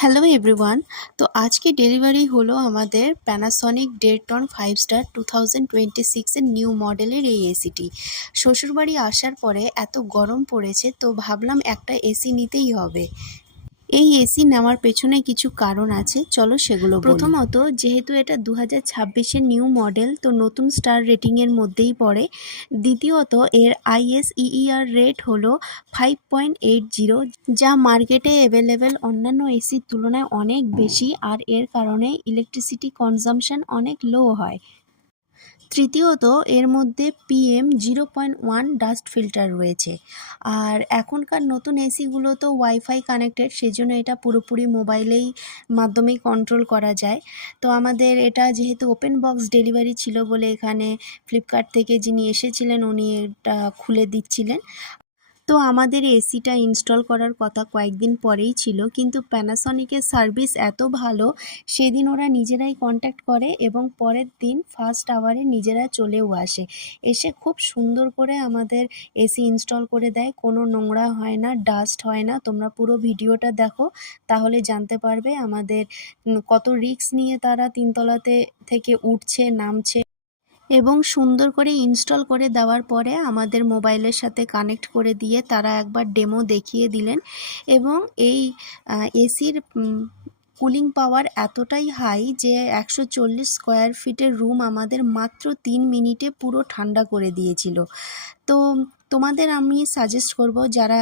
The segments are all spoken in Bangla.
Hello everyone. তো আজকে ডেলিভারি হলো আমাদের প্যানাসনিক ডেটন 5 স্টার 2026 এর নিউ মডেলের এই এসিটি। শ্বশুরবাড়ি আসার পরে এত গরম পড়েছে, তো ভাবলাম একটা এসি নিতেই হবে। এই এসি নেওয়ার পেছনে কিছু কারণ আছে, চলো সেগুলো বলি। প্রথমত, যেহেতু এটা 2026-এর নিউ মডেল, তো নতুন স্টার রেটিংয়ের মধ্যেই পড়ে। দ্বিতীয়ত, এর ISEER রেট হলো 5.80, যা মার্কেটে অ্যাভেলেবেল অন্যান্য এসির তুলনায় অনেক বেশি, আর এর কারণে ইলেকট্রিসিটি কনজাম্পশন অনেক লো হয়। তৃতীয়ত, এর মধ্যে PM0.1 ডাস্ট ফিল্টার রয়েছে। আর এখনকার নতুন এসিগুলো তো ওয়াইফাই কানেক্টেড, সেজন্য এটা পুরোপুরি মোবাইলেই মাধ্যমেই কন্ট্রোল করা যায়। তো আমাদের এটা যেহেতু ওপেন বক্স ডেলিভারি ছিল বলে এখানে ফ্লিপকার্ট থেকে যিনি এসেছিলেন উনি এটা খুলে দিচ্ছিলেন। তো আমাদের এসিটা ইনস্টল করার কথা কয়েকদিন পরেই ছিল, কিন্তু প্যানাসনিকের সার্ভিস এত ভালো, সেদিন ওরা নিজেরাই কন্ট্যাক্ট করে এবং পরের দিন ফার্স্ট আওয়ারে নিজেরা চলেও আসে। এসে খুব সুন্দর করে আমাদের এসি ইনস্টল করে দেয়, কোনো নোংরা হয় না, ডাস্ট হয় না। তোমরা পুরো ভিডিওটা দেখো, তাহলে জানতে পারবে আমাদের কত রিস্ক নিয়ে তারা তিনতলাতে থেকে উঠছে নামছে। এবং সুন্দর করে ইনস্টল করে দেওয়ার পরে আমাদের মোবাইলের সাথে কানেক্ট করে দিয়ে তারা একবার ডেমো দেখিয়ে দিলেন। এবং এই এসির কুলিং পাওয়ার এতটাই হাই যে 140 স্কোয়ার ফিটের রুম আমাদের মাত্র 3 মিনিটে পুরো ঠান্ডা করে দিয়েছিল। তো তোমাদের আমি সাজেস্ট করব, যারা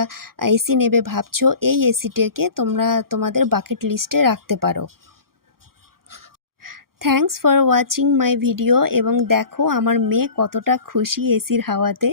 এসি নেবে ভাবছো, এই এসিটাকে তোমরা তোমাদের বাকেট লিস্টে রাখতে পারো। Thanks for watching my video. এবং দেখো আমার মেয়ে কতটা খুশি এসির হাওয়াতে।